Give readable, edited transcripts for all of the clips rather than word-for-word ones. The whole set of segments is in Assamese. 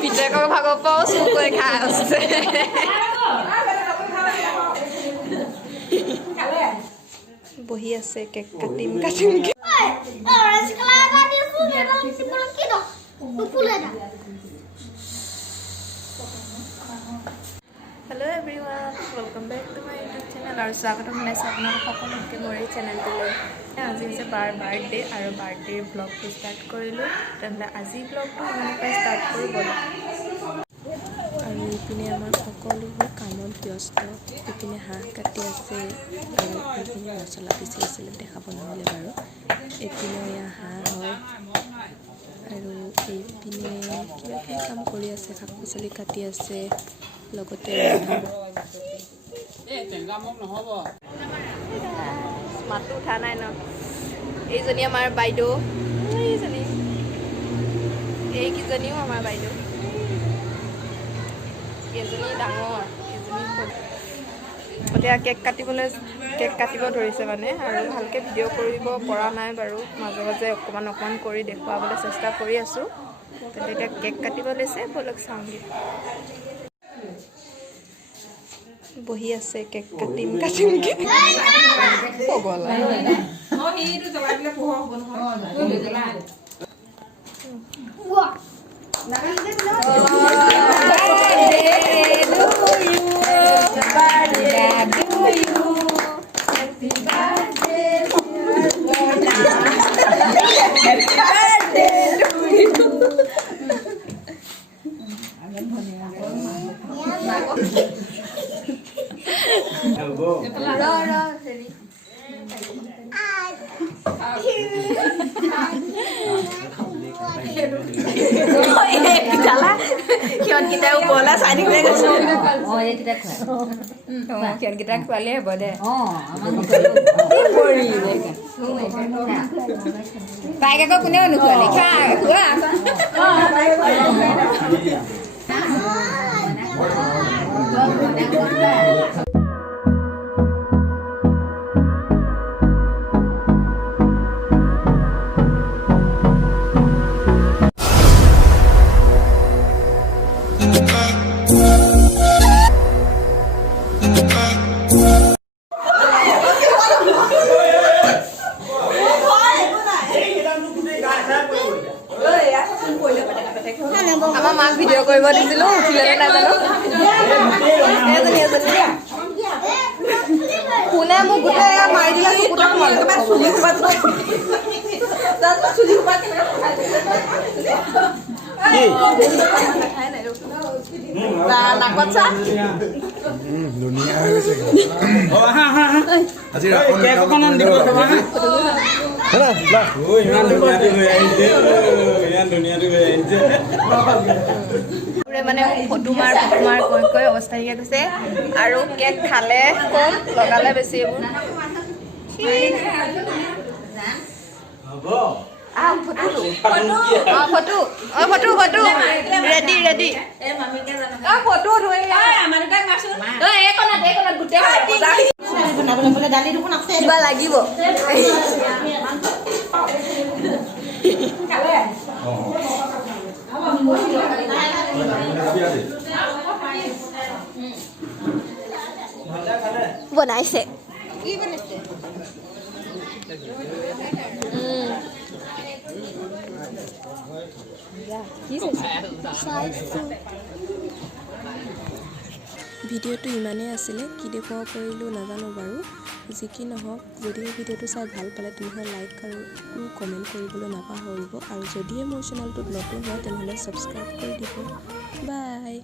পিতেকৰ ভাগৰ পৰাও চুৰ কৰি খাই আছে বহি আছে কেক কাটিম hello everyone welcome back to my YouTube channel और स्वागत जनाइছোঁ আপোনালোক সকলোকে মোৰ এই চেনেলটোলৈ আজি হৈছে বাৰ বাৰ্থডে আৰু বাৰ্থডে ব্লগটো ষ্টাৰ্ট কৰিলোঁ তেন্তে আজি ব্লগটো ইমানকৈ ষ্টাৰ্ট কৰোঁ ব'লক আৰু ইপিনে আমাৰ সকলোবোৰ কামত ব্যস্ত ইপিনে হাঁহ কাটি আছে আৰু ইপিনে মছলা পিচি আছিলে দেখাব নহ'লে বাৰু ইপিনে এয়া হাঁহ হয় আৰু এইপিনে কিবা কাম কৰি আছে শাক পাচলি কাটি আছে লগতে মাতো উঠা নাই ন এইজনী আমাৰ বাইদেউ এইকেইজনীও আমাৰ বাইদেউ এজনী ডাঙৰ এতিয়া কেক কাটিব ধৰিছে মানে আৰু ভালকৈ ভিডিঅ' কৰিব পৰা নাই বাৰু মাজে মাজে অকণমান কৰি দেখুৱাবলৈ চেষ্টা কৰি আছোঁ কিন্তু এতিয়া কেক কাটিব লৈছে ব'লক চাওঁগৈ বহি আছে কেক কাটিম সিহঁতকেইটাও বলা চাই গৈছো সিহঁতকেইটা খোৱালে হ'ব দে তাইক আকৌ কোনেও নোখোৱালে আমাৰ মাক ভিডিঅ' কৰিব দিছিলোঁ উঠিলে নাজানো কোনে মোক গোটেই মাৰি দিলে নাকত চা মানে ফটো মাৰ কৈ অৱস্থা নাইকিয়া গৈছে আৰু কেক খালে কম লগালে বেছি এইবোৰ ফটো ৰেডি কিবা লাগিব বনাইছে কি বনাইছে ভিডিঅ'টো ইমানেই আছিলে কি দেখুৱাব পাৰিলোঁ নাজানো বাৰু যি কি নহওক যদিহে ভিডিঅ'টো চাই ভাল পালে তেনেহ'লে লাইক আৰু কমেণ্ট কৰিবলৈ নাপাহৰিব আৰু যদিহে মোৰ চেনেলটোত নতুন হয় তেনেহ'লে ছাবস্ক্ৰাইব কৰি দিব বাই।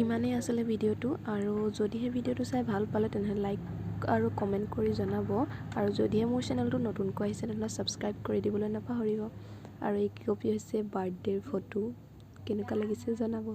ইমানেই আছিলে ভিডিঅ'টো আৰু যদিহে ভিডিঅ'টো চাই ভাল পালে তেনেহ'লে লাইক আৰু কমেণ্ট কৰি জনাব আৰু যদিহে মোৰ চেনেলটো নতুনকৈ আহিছে তেনেহ'লে ছাবস্ক্ৰাইব কৰি দিবলৈ নাপাহৰিব আৰু এই কপি হৈছে বাৰ্থডেৰ ফটো কেনেকুৱা লাগিছে জনাব